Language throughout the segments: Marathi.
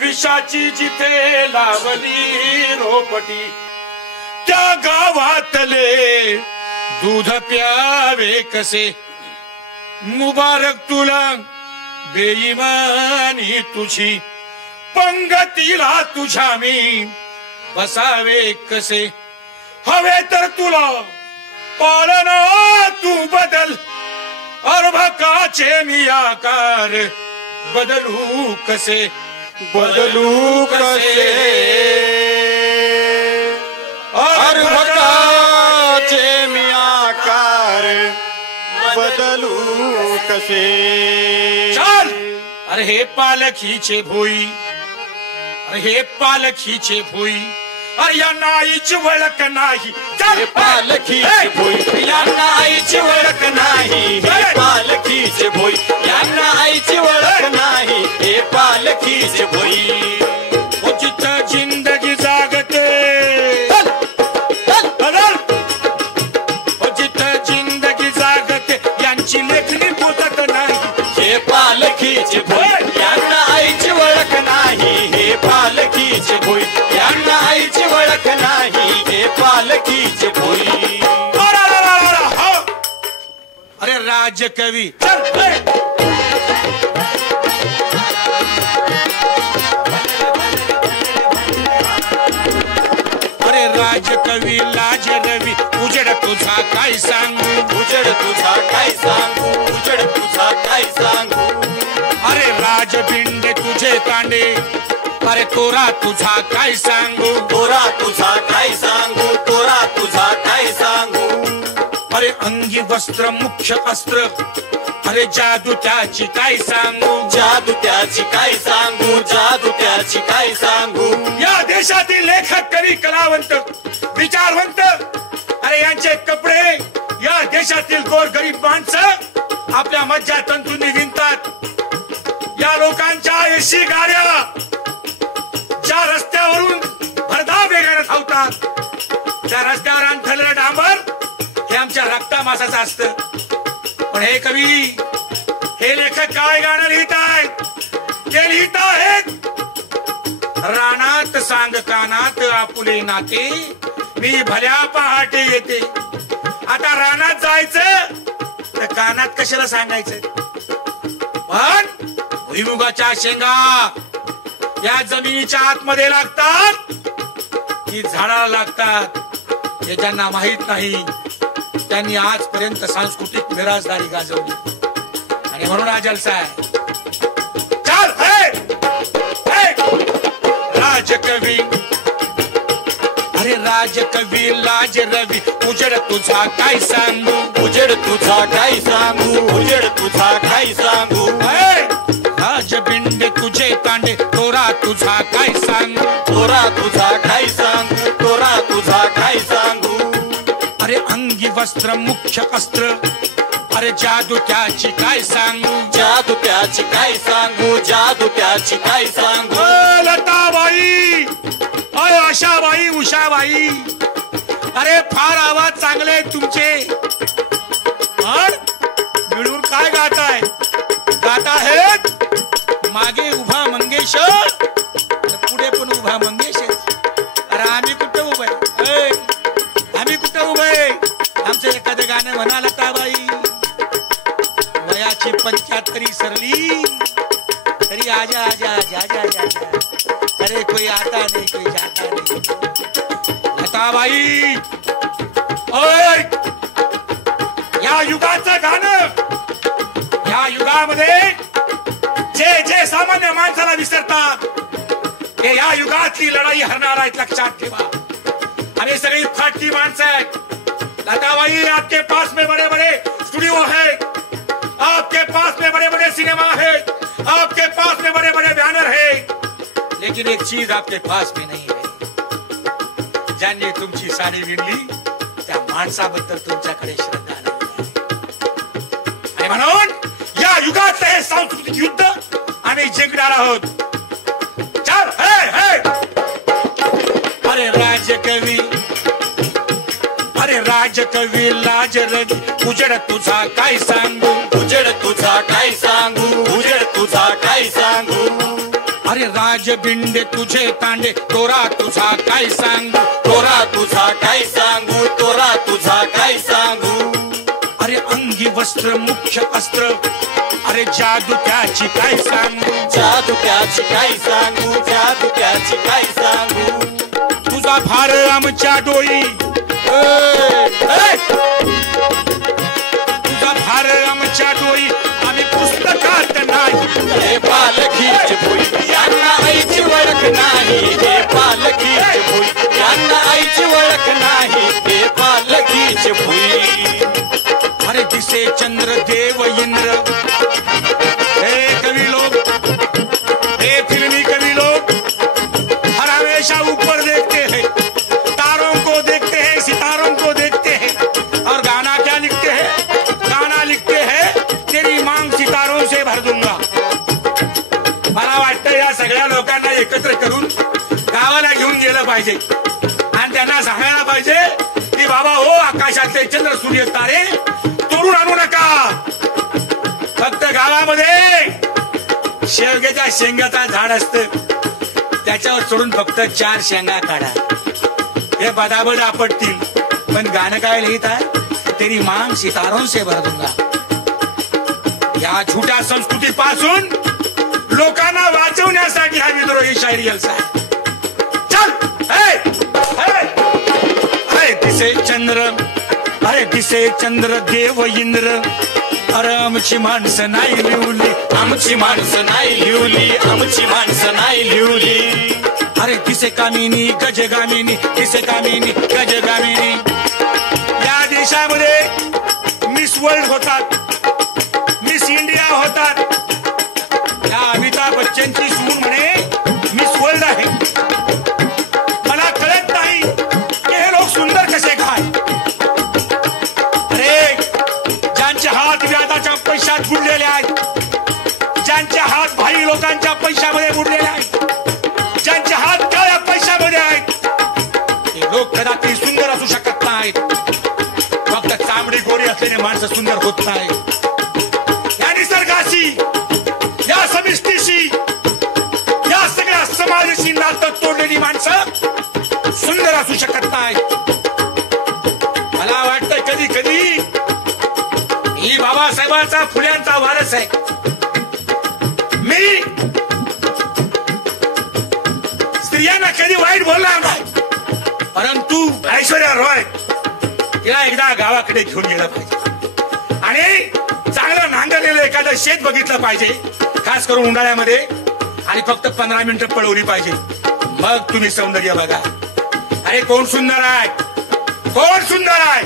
विषाची जिथे लावली रोपटी त्या गावातले दूध प्यावे कसे मुबारक तुला बेईमानी तुझी पंगतीला तुझ्या मी बसावे कसे हवे तर तुला पाळणा तू बदल अर्भकाचे मी आकार बदलू कसे बदलू कसे अर्भकाचे मी आकार बदलू कसे चल अरे हे पालखीचे भोई अरे हे पालखीचे भोई अरे या नाईची वळख नाही हे पालखीचे भोई यांना आईची ओळख नाही हे पालखीचे भोई यांना आईची ओळख नाही हे पालखीचे भोई जिथं जिंदगी जागते जिथं जिंदगी जागते यांची लेखणी पोतत नाही हे पालखीचे भोई यांना आईची ओळख नाही हे पालखीचे भोई यांना आईची ओळख नाही हे पालखीचे भोई अरे राजकवी चल अरे राजकवी लाज रवी उजड तुझा काय सांगू उजड तुझा काय सांगू उजड तुझा काय सांगू अरे राजबिंड तुझे तांडे अरे तोरा तुझा काय सांगू तोरा तुझा काय सांगू तोरा तुझा काय सांगू अरे अंगी वस्त्र मुख्य अस्त्र अरे जादू त्याची काय सांगू जादू त्याची काय सांगू जादू त्याची काय सांगू या देशातील लेखक कवी कलावंत विचारवंत अरे यांचे कपडे या देशातील गोरगरीब माणसं आपल्या मज्जा तंतूंनी विणतात या लोकांच्या 80 गाड्या ज्या रस्त्यावरून भरधाव वेगाने धावतात त्या रस्त्यावर अंथरलेलं डांबर हे आमच्या रक्तामासाचं असतं पण हे कवी हे लेखक काय गाणं लिहित आहेत ते लिहित आहेत रानात सांग कानात आपुले नाते मी भल्या पहाटे येते आता रानात जायचं तर कानात कशाला सांगायचं पण भुईमुगाच्या शेंगा या जमिनीच्या आतमध्ये लागतात की झाडाला लागतात हे ज्यांना माहित नाही त्यांनी आजपर्यंत सांस्कृतिक मिराजदारी गाजवली आणि म्हणून हा जलसा आहे चल राजकवी अरे राजकवी लाज रवी उजड तुझा काय सांगू उजड तुझा काय सांगू उजड तुझा काय सांगू राजबिंड तुझे तांडे तोरा तुझा काय सांगू तोरा तुझा काय सांगू तोरा तुझा काय सांगू अरे अंगी वस्त्र मुख्य अस्त्र अरे जादू त्याची काय सांगू जादू त्याची काय सांगू जादू त्याची काय सांगू लताबाई अय आशाबाई उषाबाई अरे फार आवाज चांगले तुमचे पण मिळून काय गाताय गात आहेत मागे उभा मंगेश पुढे पण उभा मंगेश अरे आम्ही कुठं उभे आम्ही कुठं उभे आमचं एखादं गाणं म्हणा लताबाई वयाची 75 सरली तरी आजा आजा आजा आजा आजा अरे कोई आता नहीं कोई जाता नहीं लताबाई ओय या युगाचं गाणं या युगामध्ये जे जे सामान्य माणसाला विसरतात ते या युगातली लढाई हरणार आहेत लक्षात ठेवा आणि सगळी फाटकी माणसं आहेत लताबाई आपके पास में बड़े बड़े स्टूडियो है आपके पास में बड़े बड़े सिनेमा है आपके पास में बड़े बड़े बैनर है लेकिन एक चीज आपके पास में नहीं है ज्यांनी तुमची साडी विणली त्या माणसाबद्दल तुमच्याकडे श्रद्धा नाही आणि म्हणून या युगात हे सांस्कृतिक युद्ध आम्ही जिंकणार आहोत चल अरे राजकवी राजकवी लाज रवी उजड तुझा काय सांगू उजड तुझा काय सांगू उजड तुझा काय सांगू अरे राजबिंडे तुझे तांडे तोरा तुझा काय सांगू, तोरा तुझा काय सांगू, तोरा तुझा काय सांगू. अरे अंगी वस्त्र मुख्य अस्त्र, अरे जादू त्याची काय सांगू, जादू त्याची काय सांगू, जादू त्याची काय सांगू. तुझा भार आमच्या डोई, तुझा भार आमच्या डोई, आम्ही पुस्तकात नाही. हे पालखीची भुई यांना आईची ओळख नाही, हे पालखीची भुई यांना आईची ओळख नाही, हे पालखीची भुई. अरे दिसे चंद्र देव इंद्र, हे कवि लोग, हे फिल्मी कवि लोग हर हमेशा ऊपर देखते हैं, तारों को देखते हैं, सितारों को देखते हैं, और गाना क्या लिखते हैं, गाना लिखते हैं तेरी मांग सितारों से भर दूंगा. मला वाटतं या सगळ्या लोकांना एकत्र करून गावाला घेऊन गेलं पाहिजे आणि त्यांना सांगायला पाहिजे की बाबा हो, आकाशातले चंद्र सूर्य तारे तोडून आणू नका. फक्त गावामध्ये शेवग्याच्या शेंगाचा झाड असतं, त्याच्यावर चढून फक्त 4 शेंगा काढा. हे बदाबद आपटतील, पण गाणं काय लिहित आहे, तेरी मांग सितारों से भर दूंगा. या झुट्या संस्कृतीपासून लोकांना वाचवण्यासाठी हा विद्रोही शायरी जलसा आहे. चल दिसे चंद्र, अरे दिसे चंद्र देव इंद्र, अरे आमची माणसं नाही लिवली, आमची माणसं नाही लिवली, आमची माणसं नाही लिवली. अरे दिसे कामिनी गजगामिनी, दिसे कामिनी गजगामिनी. या देशामध्ये मिस वर्ल्ड होतात, मिस इंडिया होतात. या अमिताभ बच्चनची सून म्हणे मिस वर्ल्ड आहे. मला कळत नाही की हे लोक सुंदर कसे काय. अरे ज्यांचे हात व्याजाच्या पैशात बुडलेले आहेत, ज्यांचे हात भाई लोकांच्या पैशामध्ये बुडलेले आहेत, ज्यांचे हात काळ्या पैशामध्ये आहेत, ते लोक कदाचित सुंदर असू शकत नाहीत. फक्त चामडी गोरी असलेले माणसं सुंदर होत नाहीत. या निसर्गाशी, या समिष्टीशी, या सगळ्या समाजाशी नातं तोडलेली माणसं सुंदर असू शकत नाहीत. मला वाटतं कधी कधी ही बाबासाहेबांचा फुल्यांचा वारस आहे. मी स्त्रियांना कधी वाईट बोलणार नाही, परंतु ऐश्वर्या रॉय तिला एकदा गावाकडे घेऊन गेलं पाहिजे आणि चांगलं नांगरलेलं एखादं शेत बघितलं पाहिजे, खास करून उन्हाळ्यामध्ये, आणि फक्त 15 मिनिटं पळवली पाहिजे. मग तुम्ही सौंदर्य बघा. अरे कोण सुंदर आहे, कोण सुंदर आहे,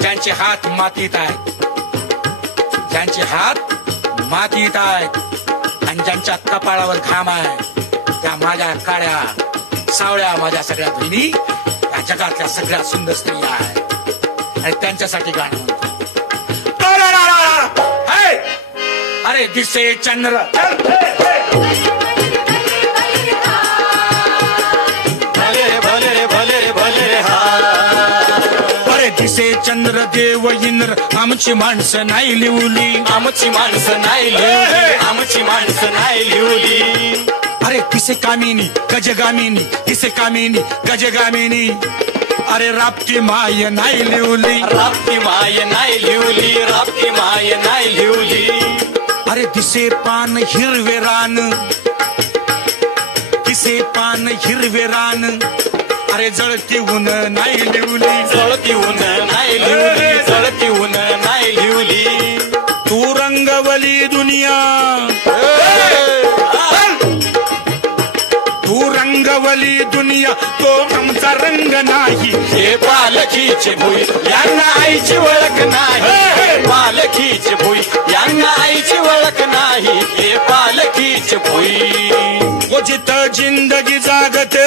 ज्यांचे हात मातीत आहेत, ज्यांचे हात मातीत आहेत आणि ज्यांच्या कपाळावर घाम आहे, त्या माझ्या काळ्या सावळ्या माझ्या सगळ्या बहिणी या जगातल्या सगळ्या सुंदर स्त्रिया आहेत आणि त्यांच्यासाठी गाणं म्हणतो. अरे दिसे चंद्र, भले भले भले भले हा. अरे दिसे चंद्र देव इंद्र, आमची माणसं नाही लिवली, आमची माणसं नाही लिवली, आमची माणसं नाही लिवली. अरे दिसे कामिनी गजगामिनी, दिसे कामिनी गजगामिनी. अरे राप्ती माय नाही लिवली, राप्ती माय नाही लिवली, राप्ती माय नाही लिवली. अरे दिसे पान हिरवे रान, दिसे पान हिरवे रान. अरे जळती ऊन नाही लिवली, जळती ऊन नाही लिवली, जळती ऊन नाही लिवली. तू रंगवली दुनिया, तू रंगवली दुनिया, तो आमचा रंग नाही. हे पालखीची भुई यांना आईची ओळख नाही, हे पालखीची भुई यांना आईची ओळख नाही, हे पालखीची भुई. वो जिथं जिंदगी जागते,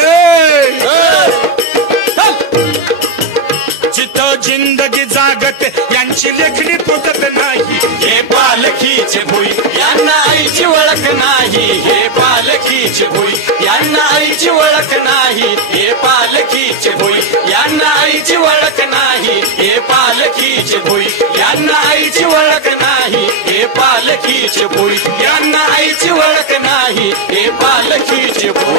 जिथं जिंदगी जागते, यांची लेखणी पुतत नाही. हे पालखीची भुई यांना आईची ओळख नाही, हे पालखीची भुई यांना आईची ओळख नाही, हे पालखीची भुई यांना आईची ओळख नाही, हे पालखीची भुई यांना आईची ओळख नाही, हे पालखीची भुई यांना आईची ओळख नाही, नाही हे पालखीची भुई